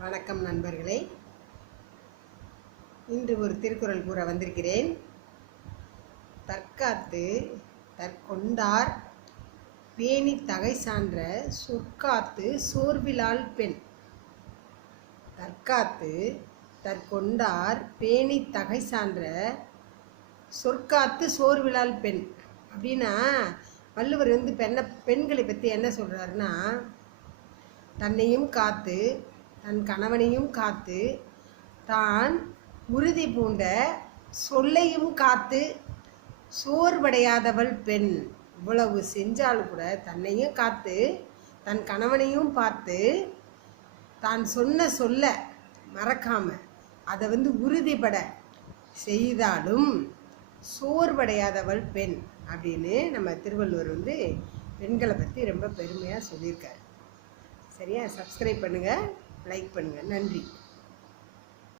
வணக்கம் நண்பர்களே. இன்று ஒரு திருக்குறள் கூற வந்திருக்கிறேன். தற்காத்து தற்கொண்டார் பேணி தகை சான்ற சொற்காத்து சோர்விலாள் பெண். தற்காத்து தற்கொண்டார் பேணி தகை சான்ற சொற்காத்து சோர்விலாள் பெண் அப்படின்னா வள்ளுவர் பெண்களை பற்றி என்ன சொல்கிறாருன்னா, தன்னையும் காத்து தன் கணவனையும் காத்து தான் உறுதி பூண்ட சொல்லையும் காத்து சோர்வடையாதவள் பெண். இவ்வளவு செஞ்சாலும் கூட தன்னையும் காத்து தன் கணவனையும் பார்த்து தான் சொன்ன சொல்ல மறக்காம அதை உறுதிப்பட செய்தாலும் சோர்வடையாதவள் பெண் அப்படின்னு நம்ம திருவள்ளுவர் பெண்களை பற்றி ரொம்ப பெருமையாக சொல்லியிருக்காரு. சரியா? சப்ஸ்கிரைப் பண்ணுங்கள், லைக் பண்ணுங்கள். நன்றி.